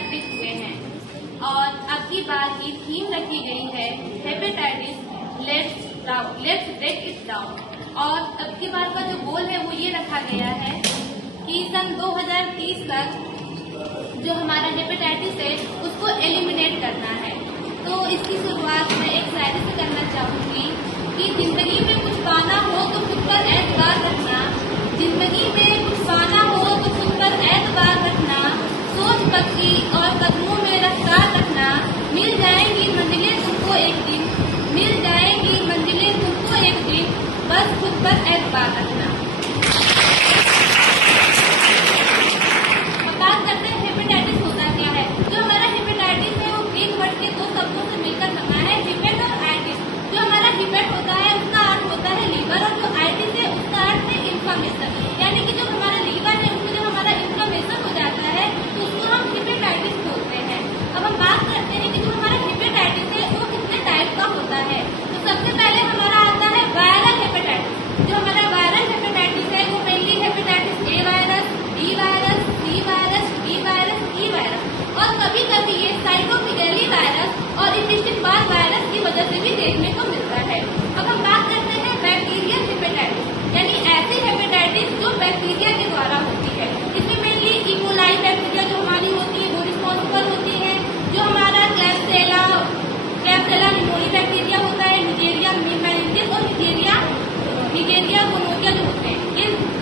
एकत्रित हुए हैं और अब की बार की थीम रखी गई है hepatitis let's break it down. और अब की बार का जो गोल है वो ये रखा गया है कि सन 2030 तक जो हमारा हेपेटाइटिस है उसको एलिमिनेट करना है। तो इसकी शुरुआत मैं एक शायरी से करना चाहूंगी कि जिंदगी में कुछ पाना हो तो खुद पर एतबार रखना, जिंदगी में कुछ पाना हो तो खुद पर एतबार रखना, सोच पक्की और कदमों में रफ्तार रखना, मिल जाएंगी मंजिलें तुमको एक दिन, मिल जाएंगी मंजिलें तुमको एक दिन, बस खुद पर एतबार रखना। बात करते हैं हेपेटाइटिस होता क्या है। जो हमारा हेपेटाइटिस है वो ग्रीक वर्ड के दो शब्दों से मिलकर बना है, हिपेट और आइटिस। जो हमारा हिपेट होता है उसका अर्थ होता है लीवर और जो आइटिस है उसका अर्थ है इन्फ्लेमेशन, यानी कि जो हमारा लीवर है उसमें जब हमारा इन्फ्लेमेशन हो जाता है तो उसको हम हेपेटाइटिस बोलते हैं। अब हम बात करते हैं कि जो हमारा हेपेटाइटिस है वो कितने टाइप का होता है। तो सबसे पहले हमारा आता है वायरल हेपेटाइटिस। जो हमारा वायरल हेपेटाइटिस है वो mainly hepatitis A virus, B virus, C virus, D virus, E virus और कभी कभी ये साइटोमेगाली वायरस और इपिस्टिक बार वायरस की वजह से भी देखने को मिलता है। अब हम बात करते हैं बैक्टीरियल हेपेटाइटिस, यानी ऐसी हेपेटाइटिस जो बैक्टीरिया के द्वारा होती है। इसमें मेनली इकोलाई बैक्टीरिया जो हमारी होती है वो रिस्पॉन्सिबल होती है। जो हमारा क्लैप्सिला निमोनी बैक्टीरिया होता है, निजेरिया मेनिनजिस और निजेरिया गोनोरिया जो होते हैं,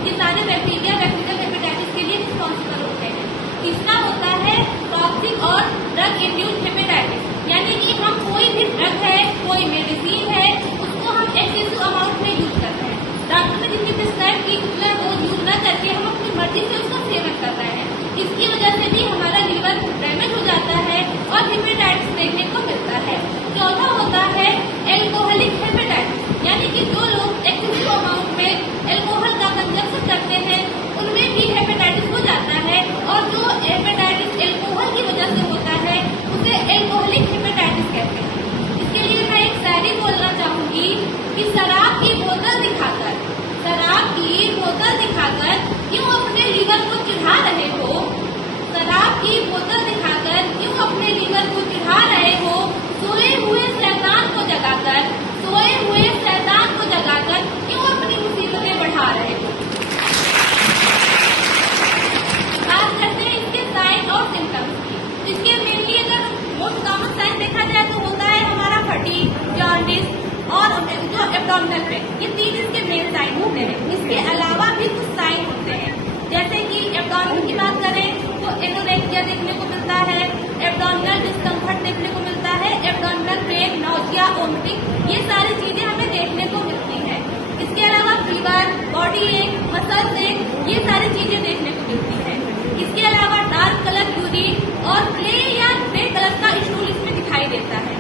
ये सारे बैक्टीरिया बैक्टीरियल हेपेटाइटिस के लिए रिस्पॉन्सिबल होते हैं। तीसरा होता है टॉक्सिक और ड्रग इंड्यूस्ड हेपेटाइटिस, यानी कि हम कोई भी ड्रग है, कोई मेडिसिन है, उसको हम एक्सेसिव अमाउंट में यूज करते हैं। डॉक्टर ने जितनी प्रिस्क्राइब की उतना रोज यूज न करके हम अपनी मर्जी से उसका सेवन कर रहे हैं। इसकी वजह से भी हमारा लीवर डैमेज हो जाता है और हेपेटाइटिस देखने को मिलता है। चौथा होता है एल्कोहलिक हेपेटाइटिस, यानी कि जो लोग एक्सेसिव अमाउंट में एल्कोहल का कंजप्शन करते हैं उनमें भी हेपेटाइटिस हो जाता है और जो हेपेटाइटिस एल्कोहल की वजह से होता है उसे एल्कोहलिक हेपेटाइटिस कहते हैं। इसके लिए मैं एक शायरी बोलना चाहूंगी कि शराब की बोतल दिखाकर क्यों अपने लीवर को चिढ़ा रहे हो, शराब की बोतल दिखाकर क्यों अपने लीवर को चिढ़ा रहे हो, सोए हुए शैतान को जगाकर क्यों अपनी मुसीबतें बढ़ा रहे हो। बात करते हैं इसके साइन और सिम्टम्स की। इसके मेनली अगर मोस्ट कॉमन साइन देखा जाए तो होता है हमारा फटीग, जॉन्डिस और जो एब्डोमिनल पेन, ये तीन इसके मेन साइन होते हैं। इसके अलावा भी कुछ साइन होते हैं, जैसे कि एब्डोमिनल की बात करें तो एनोरेक्सिया देखने को मिलता है, एब्डोमिनल डिस्कम्फर्ट देखने को मिलता है, एब्डोमिनल पेन, नौजिया, वोमिटिंग, ये सारी चीजें हमें देखने को मिलती है। इसके अलावा फीवर, बॉडी एक, मसल एक, ये सारी चीजें देखने को मिलती है। इसके अलावा डार्क कलर यूरिन और ग्रे या ग्रे कलर का स्टूल इसमें दिखाई देता है।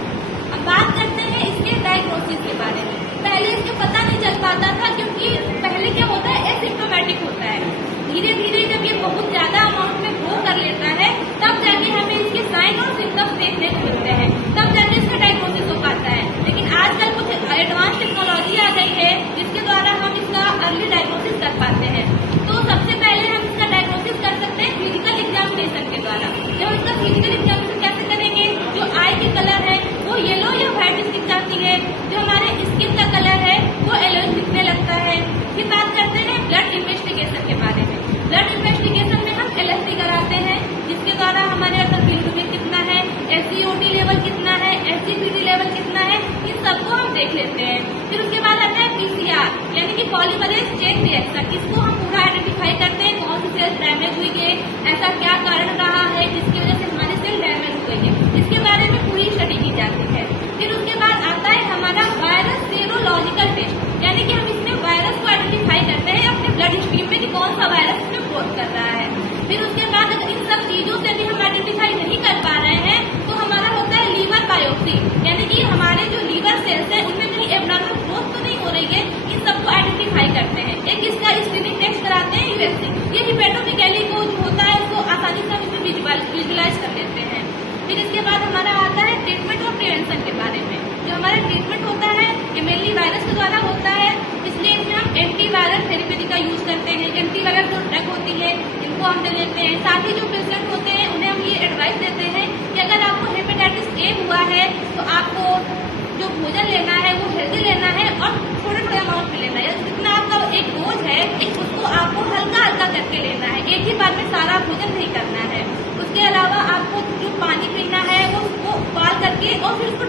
अब बात करते हैं इसके डायग्नोसिस के बारे में। पहले इसके पता नहीं चल पाता था क्योंकि पहले क्या होता है एसिम्प्टोमेटिक होता है। धीरे धीरे जब ये बहुत ज्यादा अमाउंट में ग्रो कर लेता है तब जाके हमें इसके साइन और सिम्टम्स देखने को मिलते हैं, तब जाके इसका डायग्नोसिस हो पाता है। लेकिन आजकल कुछ एडवांस टेक्नोलॉजी आ गई है जिसके द्वारा हम इसका अर्ली डायग्नोसिस कर पाते हैं। तो सबसे पहले हम इसका डायग्नोसिस कर सकते हैं फिजिकल एग्जामिनेशन के द्वारा। जब इसका फिजिकल एग्जामिनेशन कैसे करेंगे, जो आई की कलर है वो येलो या व्हाइट दिख जाती है, जो हमारे स्किन का कलर है वो येलो दिखने लगता है। फिर बात करते हैं ब्लड इन्वेस्टिगेशन के बारे में। ब्लड इन्वेस्टिगेशन में हम LFT कराते हैं जिसके द्वारा हमारे अंदर बिलिरुबिन कितना है, SCOT लेवल कितना है, SGPT लेवल कितना है, इन सबको हम देख लेते हैं। फिर उसके बाद आता है PCR, यानी कि पॉलीमरेज चेन रिएक्शन। इसको हम पूरा आइडेंटिफाई करते हैं कौन सी सेल डैमेज हुई है, ऐसा क्या कारण रहा है जिसकी वजह से हमारी सेल डैमेज हुई है, इसके बारे में पूरी स्टडी की जाती है। फिर उसके बाद आता है हमारा वायरस सेरोलॉजिकल टेस्ट, यानी कि हम इसमें वायरस को आइडेंटिफाई करते हैं अपने ब्लड स्ट्रीम में कि कौन सा वायरस इसमें ग्रोथ कर रहा है। फिर उसके बाद अगर इन सब चीजों से भी हम आइडेंटिफाई नहीं कर पा रहे हैं तो हमारा होता है लीवर बायोप्सी, यानी कि हमारे जो लीवर सेल्स है उनमें कहीं एब्नॉर्मल ग्रोथ तो नहीं हो रही है, इन सबको आइडेंटिफाई करते हैं। एक इसका स्क्रीनिंग टेस्ट कराते हैं USC, ये हिपेटोमेगाली को जो होता है उसको आसानी से हम इसमें विजुअलाइज कर लेते हैं। फिर इसके बाद हमारा आता है ट्रीटमेंट और प्रिवेंशन के बारे में। जो हमारा ट्रीटमेंट होता है ये मेनली वायरस के द्वारा होता है, इसलिए इसमें हम एंटीवायरल थेरेपी का यूज करते हैं। एंटीवायरल जो ड्रग होती है इनको हम दे देते हैं। साथ ही जो पेशेंट होते हैं उन्हें हम ये एडवाइस देते हैं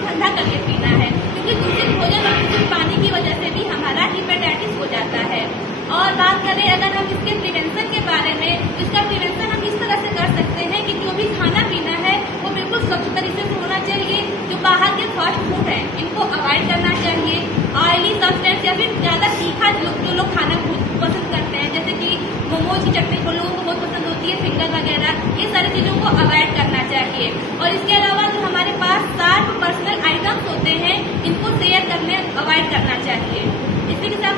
ठंडा करके पीना है, क्योंकि दूषित भोजन और दूषित पानी की वजह से भी हमारा हेपेटाइटिस हो जाता है। और बात करें अगर हम इसके प्रिवेंशन के बारे में, इसका प्रिवेंशन हम इस तरह से कर सकते हैं कि जो भी खाना पीना है वो बिल्कुल स्वच्छ तरीके से होना चाहिए। जो बाहर के फास्ट फूड है इनको अवॉइड करना चाहिए। ऑयली सब्सटेंस या फिर ज्यादा तीखा जो लोग खाना पसंद करते हैं, जैसे कि मोमोज की चटनी को लोगों को बहुत पसंद होती है, फिंगर वगैरह, ये सारी चीजों को अवॉइड करना चाहिए। और इसके अलावा जो हमारे पास शार्प पर्सनल आइटम्स होते हैं इनको शेयर करने अवॉइड करना चाहिए। इसी के साथ